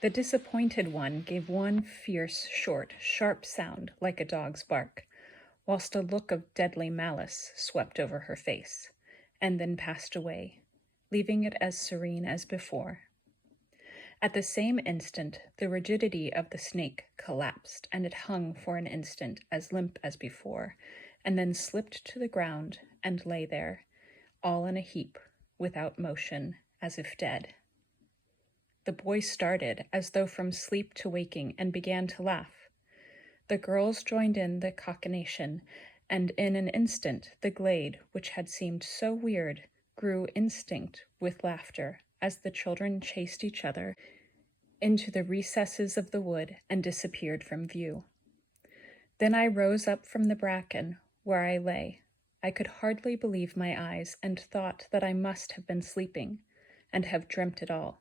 The disappointed one gave one fierce, short, sharp sound like a dog's bark, whilst a look of deadly malice swept over her face, and then passed away, leaving it as serene as before. At the same instant, the rigidity of the snake collapsed, and it hung for an instant as limp as before, and then slipped to the ground and lay there, all in a heap, without motion, as if dead. The boy started, as though from sleep to waking, and began to laugh. The girls joined in the cachinnation, and in an instant the glade, which had seemed so weird, grew instinct with laughter as the children chased each other into the recesses of the wood and disappeared from view. Then I rose up from the bracken where I lay. I could hardly believe my eyes, and thought that I must have been sleeping, and have dreamt it all.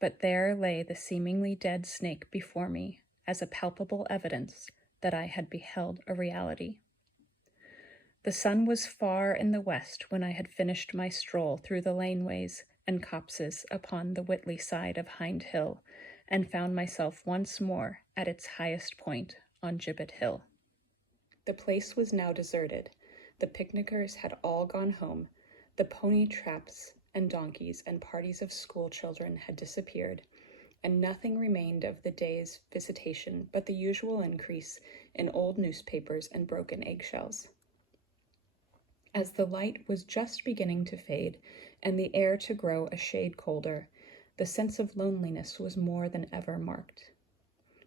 But there lay the seemingly dead snake before me, as a palpable evidence that I had beheld a reality. The sun was far in the west when I had finished my stroll through the laneways and copses upon the Whitley side of Hind Hill, and found myself once more at its highest point on Gibbet Hill. The place was now deserted. The picnickers had all gone home. The pony traps and donkeys and parties of school children had disappeared, and nothing remained of the day's visitation but the usual increase in old newspapers and broken eggshells. As the light was just beginning to fade and the air to grow a shade colder, the sense of loneliness was more than ever marked.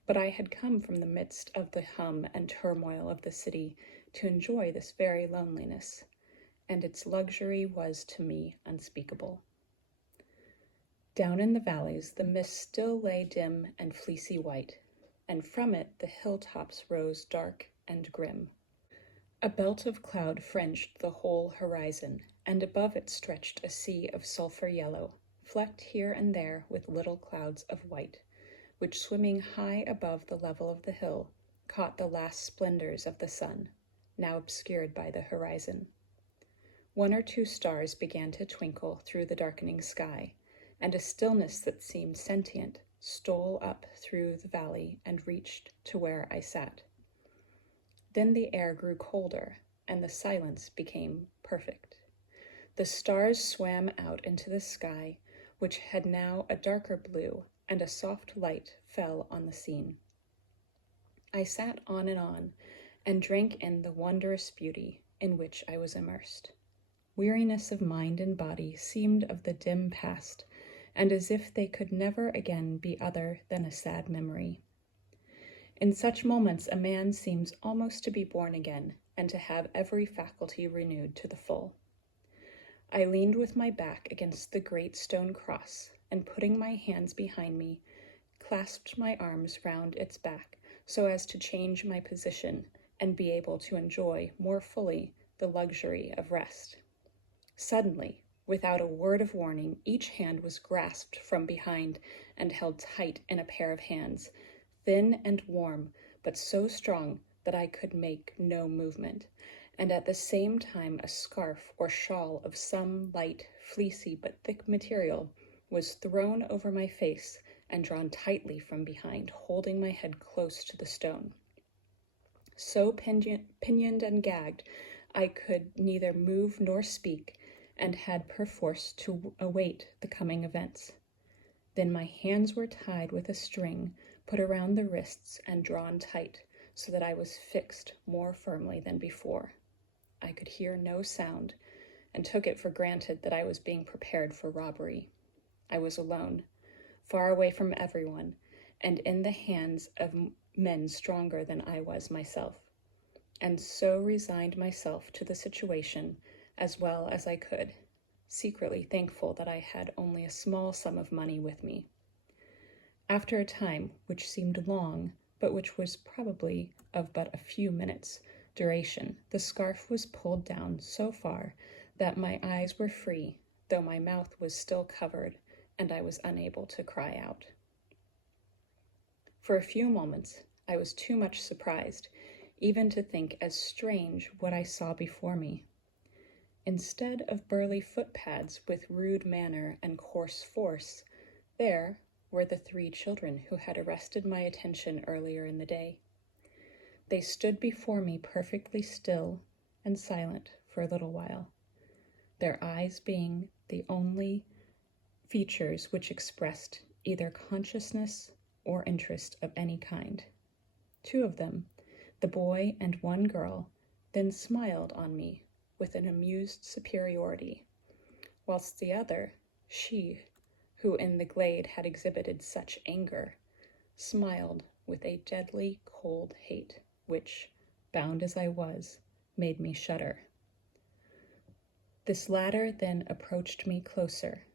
But I had come from the midst of the hum and turmoil of the city to enjoy this very loneliness, and its luxury was to me unspeakable. Down in the valleys, the mist still lay dim and fleecy white, and from it the hilltops rose dark and grim. A belt of cloud fringed the whole horizon, and above it stretched a sea of sulphur yellow, flecked here and there with little clouds of white, which, swimming high above the level of the hill, caught the last splendors of the sun, now obscured by the horizon. One or two stars began to twinkle through the darkening sky, and a stillness that seemed sentient stole up through the valley and reached to where I sat. Then the air grew colder, and the silence became perfect. The stars swam out into the sky, which had now a darker blue, and a soft light fell on the scene. I sat on, and drank in the wondrous beauty in which I was immersed. Weariness of mind and body seemed of the dim past, and as if they could never again be other than a sad memory. In such moments a man seems almost to be born again, and to have every faculty renewed to the full. I leaned with my back against the great stone cross, and putting my hands behind me, clasped my arms round its back so as to change my position and be able to enjoy more fully the luxury of rest. Suddenly, without a word of warning, each hand was grasped from behind and held tight in a pair of hands, thin and warm, but so strong that I could make no movement, and at the same time a scarf or shawl of some light, fleecy but thick material was thrown over my face and drawn tightly from behind, holding my head close to the stone. So pinioned and gagged, I could neither move nor speak, and had perforce to await the coming events. Then my hands were tied with a string, put around the wrists and drawn tight, so that I was fixed more firmly than before. I could hear no sound, and took it for granted that I was being prepared for robbery. I was alone, far away from everyone, and in the hands of men stronger than I was myself, and so resigned myself to the situation as well as I could, secretly thankful that I had only a small sum of money with me. After a time, which seemed long, but which was probably of but a few minutes' duration, the scarf was pulled down so far that my eyes were free, though my mouth was still covered, and I was unable to cry out. For a few moments, I was too much surprised, even to think as strange what I saw before me. Instead of burly footpads with rude manner and coarse force, there, were the 3 children who had arrested my attention earlier in the day. They stood before me perfectly still and silent for a little while, their eyes being the only features which expressed either consciousness or interest of any kind. 2 of them, the boy and 1 girl, then smiled on me with an amused superiority, whilst the other, she, who in the glade had exhibited such anger, smiled with a deadly cold hate, which, bound as I was, made me shudder. This latter then approached me closer,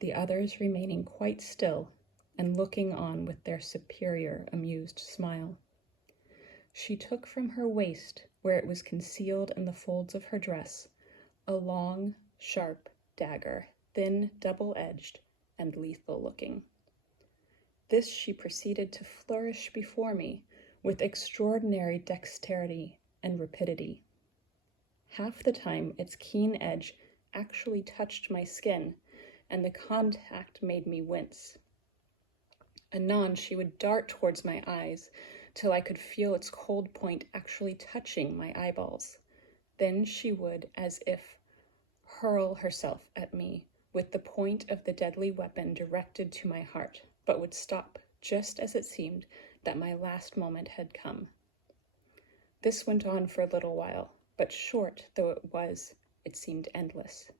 the others remaining quite still and looking on with their superior amused smile. She took from her waist, where it was concealed in the folds of her dress, a long, sharp dagger, thin, double-edged, and lethal-looking. This she proceeded to flourish before me with extraordinary dexterity and rapidity. Half the time its keen edge actually touched my skin, and the contact made me wince. Anon she would dart towards my eyes, till I could feel its cold point actually touching my eyeballs. Then she would, as if hurl herself at me with the point of the deadly weapon directed to my heart, but would stop just as it seemed that my last moment had come. This went on for a little while, but short though it was, it seemed endless.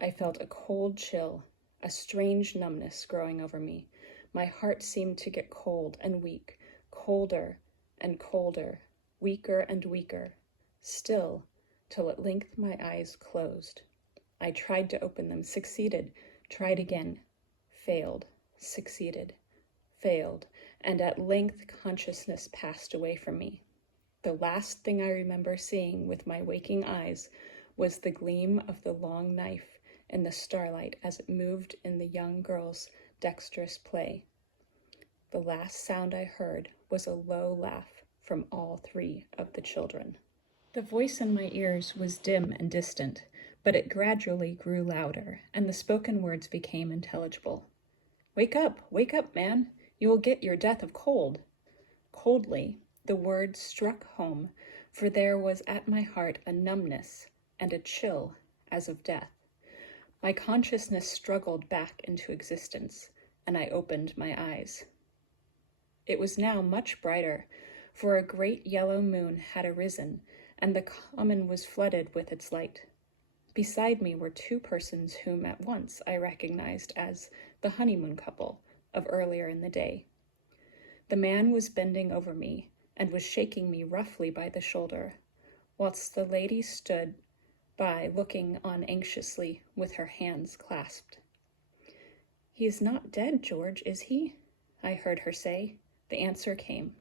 I felt a cold chill, a strange numbness growing over me. My heart seemed to get cold and weak, colder and colder, weaker and weaker, still, till at length my eyes closed. I tried to open them, succeeded, tried again, failed, succeeded, failed, and at length consciousness passed away from me. The last thing I remember seeing with my waking eyes was the gleam of the long knife in the starlight as it moved in the young girl's dexterous play. The last sound I heard was a low laugh from all 3 of the children. The voice in my ears was dim and distant, but it gradually grew louder, and the spoken words became intelligible. Wake up, man! You will get your death of cold." Coldly, the words struck home, for there was at my heart a numbness and a chill as of death. My consciousness struggled back into existence, and I opened my eyes. It was now much brighter, for a great yellow moon had arisen, and the common was flooded with its light. Beside me were 2 persons whom at once I recognized as the honeymoon couple of earlier in the day. The man was bending over me and was shaking me roughly by the shoulder, whilst the lady stood by looking on anxiously with her hands clasped. "He is not dead, George, is he?" I heard her say. The answer came,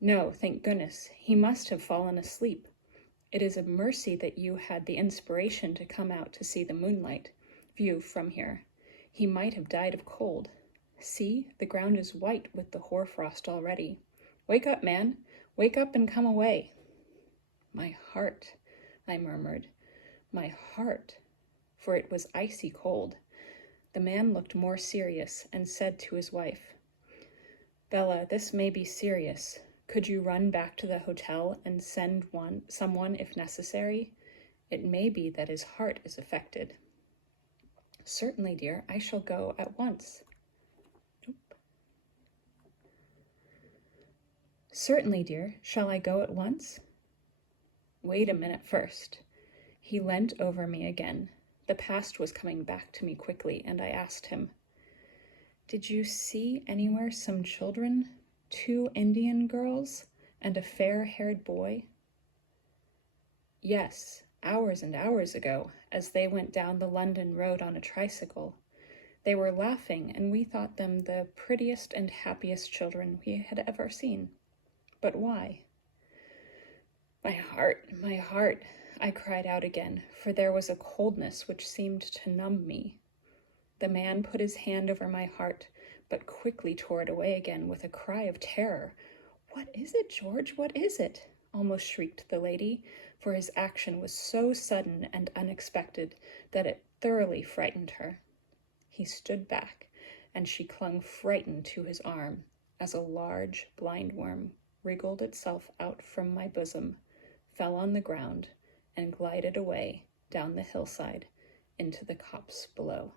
"No, thank goodness, he must have fallen asleep. It is a mercy that you had the inspiration to come out to see the moonlight view from here. He might have died of cold. See, the ground is white with the hoarfrost already. Wake up, man! Wake up and come away." "My heart," I murmured, "my heart," for it was icy cold. The man looked more serious and said to his wife, "Bella, this may be serious. Could you run back to the hotel and send someone if necessary? It may be that his heart is affected." "Certainly, dear. I shall go at once." "Certainly, dear. Shall I go at once?" "Wait a minute first." He leant over me again. The past was coming back to me quickly, and I asked him, "Did you see anywhere some children, 2 Indian girls and a fair-haired boy?" "Yes, hours and hours ago, as they went down the London road on a tricycle. They were laughing, and we thought them the prettiest and happiest children we had ever seen. But why?" My heart, I cried out again, for there was a coldness which seemed to numb me. The man put his hand over my heart, but quickly tore it away again with a cry of terror. "What is it, George? What is it?" almost shrieked the lady, for his action was so sudden and unexpected that it thoroughly frightened her. He stood back, and she clung frightened to his arm as a large blind worm wriggled itself out from my bosom, fell on the ground, and glided away down the hillside into the copse below.